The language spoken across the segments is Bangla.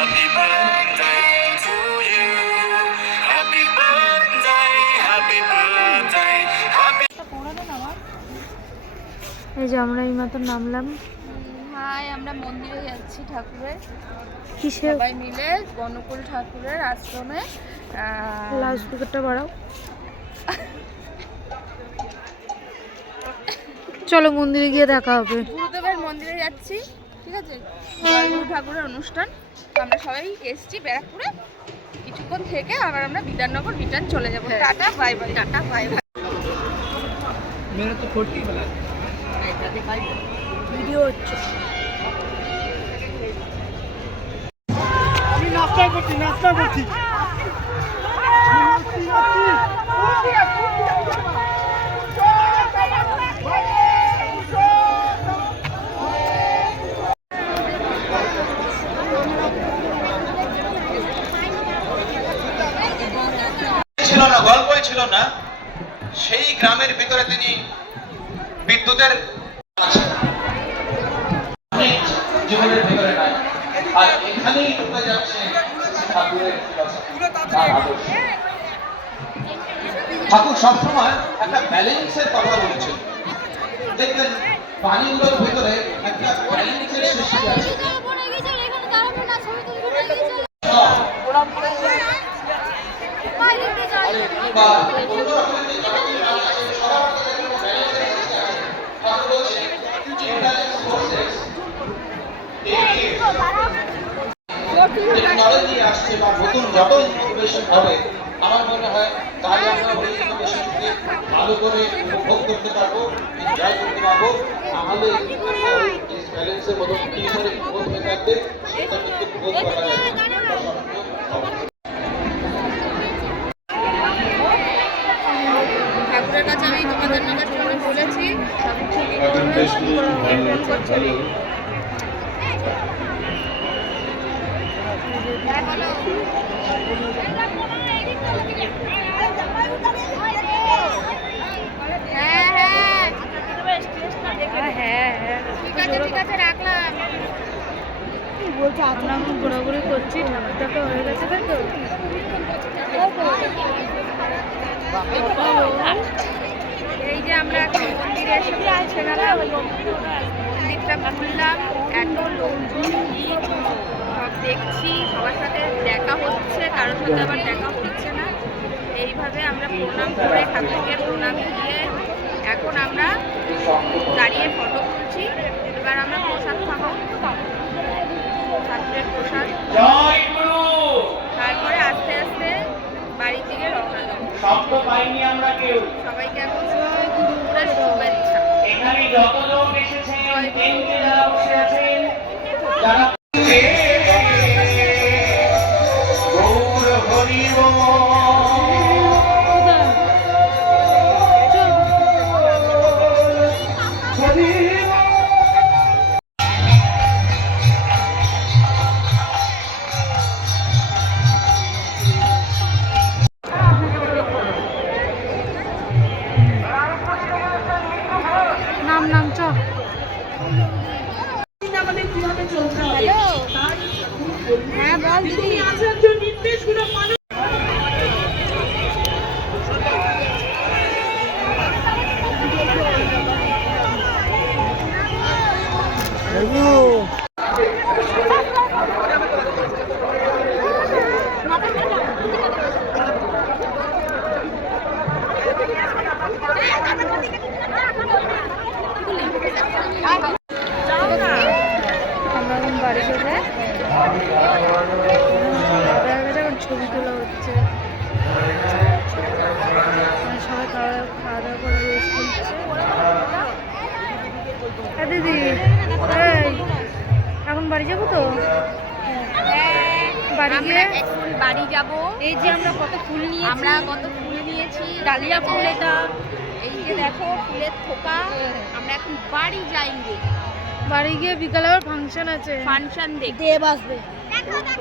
Happy birthday to you. Happy birthday, happy birthday, happy. এই যে আমরা এই মাত্র নামলাম। হাই, আমরা মন্দিরে যাচ্ছি ঠাকুরের, কিসে? সবাই মিলে অনুকূল ঠাকুরের আশ্রমে। লাউড স্পিকারটা বাড়াও। চলো মন্দিরে গিয়ে দেখা হবে। গুরুদেবের মন্দিরে যাচ্ছি, ঠিক আছে? জয়গুরু ঠাকুরের অনুষ্ঠান। আমরা সবাই এসছি ব্যারাকপুরে, কিছুক্ষণ থেকে আবার আমরা বিধাননগর রিটার্ন চলে যাবো। Tata bye bye. Tata bye bye. मेरा तो 40 वाला है। ভিডিও হচ্ছে। আমি নাস্তা করছি। ছিল না, গল্পই ছিল না। সেই গ্রামের ভিতরে তিনি বিদ্যুতের জীবনের ভিতরে নাই, আর এখানেই ঢুকে যাচ্ছে ঠাকুরের আদর্শ। ঠাকুর সবসময় একটা ব্যালেন্সের কথা বলেছেন। দেখবেন পানিগুলোর ভিতরে একটা ব্যালেন্সের সৃষ্টি আছে। বা অন্য রকমের যে জগতের নাম আছে, সবার ভিতরে একটা ব্যালেন্সের সৃষ্টি আছে। ঠাকুর বলছেন imbalance forces, টেকনোলজি আসছে বা নতুন যত ইনোভেশন হবে, আমার মনে হয় তাই আমরা ওই ইনোভেশনকে ভালো করে উপভোগ করতে পারবো, এনজয় করতে পারবো। নাহলে ব্যালেন্সের মতো টিমের গ্রোথ হয়ে থাকবে, সেটা কিন্তু গ্রোথ করা যাবে। ঠাকুরের কাছে আমি তোমাদের নাগাদ ফোন বলেছি, ঠিক আছে রাখলাম। বলছে আমরা এখন ঘোরাঘুরি করছি, ঠাকুর দেখা হয়ে গেছে তাই তো। এই যে আমরা এখন মন্দিরে এসে পৌঁছেলাম, মন্দিরটা ঘুরলাম, এত লোকজন ভিড়, সব দেখছি, সবার সাথে দেখা হচ্ছে, কারোর সাথে আবার দেখা হচ্ছে না। এইভাবে আমরা প্রণাম করে, ঠাকুরকে প্রণাম দিয়ে এখন আমরা দাঁড়িয়ে ফটো তুলছি। এবার আমরা প্রসাদ খাবো, ঠাকুরের প্রসাদ, তারপরে আস্তে আস্তে বাড়ির দিকে রওনা দেবো। শব্দ পাইনি আমরা কেউ। সবাইকে এখন দুপুরের শুভেচ্ছা। এখানে যত লোক এসেছেন, বেঞ্চে যারা বসে আছেন, যারা গৌর হরি বল। নাম চ। হ্যাঁ বল দিদি। আমরা এখন বাড়ি চলে এখন ছবি তোলা হচ্ছে। সবাই খাওয়া দাওয়া করে রেস্ট নিচ্ছে। দিদি এখন বাড়ি যাবো তো? বাড়ি গিয়ে এখন বাড়ি যাব। এই যে আমরা কত ফুল নিয়েছি, ডালিয়া ফুল এটা, এই যে দেখো ফুলের থোকা। আমরা এখন বাড়ি যাইঙ্গে। বাড়ি গিয়ে বিকালে আবার ফাংশন আছে, ফাংশন দেখতে দেব আসবে।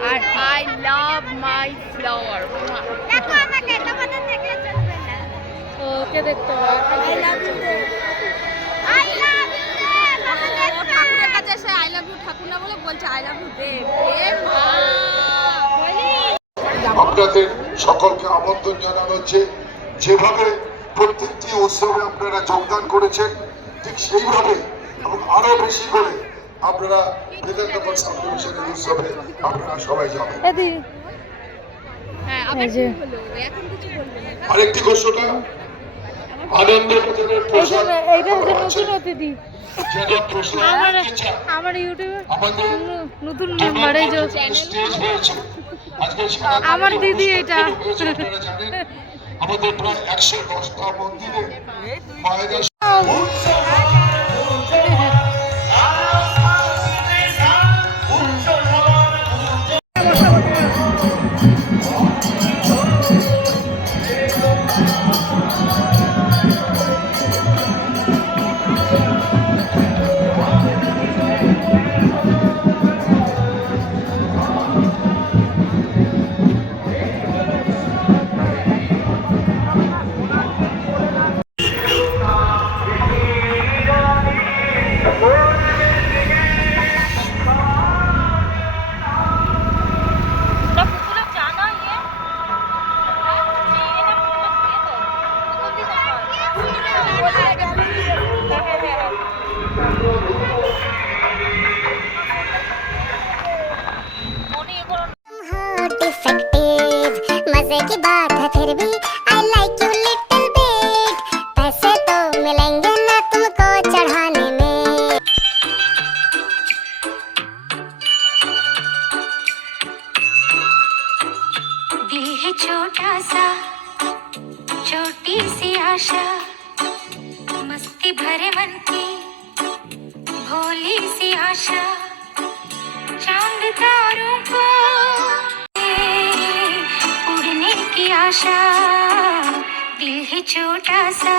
আর আই লাভ মাই ফ্লাওয়ার। দেখো আমাকে, তোমাদের দেখলে চলবে না। ওকে দেখতে হবে। I love you. I love you. ঠাকুরের কাছে এসে আই লাভ ইউ ঠাকুর না বলে বলছে আই লাভ ইউ দেব। এ মা আপনাদের সকলকে আমন্ত্রণ জানানো হচ্ছে। যেভাবে প্রত্যেকটি উৎসবে আপনারা যোগদান করেছেন ঠিক সেইভাবে এবং আরো বেশি করে আপনারা বেদান্তপুর সাবডিভিশনের উৎসবে আপনারা সবাই যাবেন। হ্যাঁ আবার কি হলো? এখন কিছু বলবেন না। আরেকটি ঘোষণা, আনন্দ বাজারের প্রসাদ এইটা হচ্ছে নতুন অতিথি যারা প্রসাদ ইচ্ছা আমার ইউটিউবে আমাদের নতুন মেম্বার এই যে স্টেজ হয়েছে আজকে আমার দিদি এটা। আপনারা জানেন আমাদের প্রায় 110টা মন্দিরে মায়েরা डिफेक्टिव मजे की बात है फिर भी I like you little bit पैसे तो मिलेंगे ना तुमको चढ़ाने में दिल है छोटा सा छोटी सी आशा मस्ती भरे मन की भोली सी आशा चांद तारों को उड़ने की आशा दिल है छोटा सा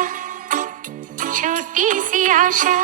छोटी सी आशा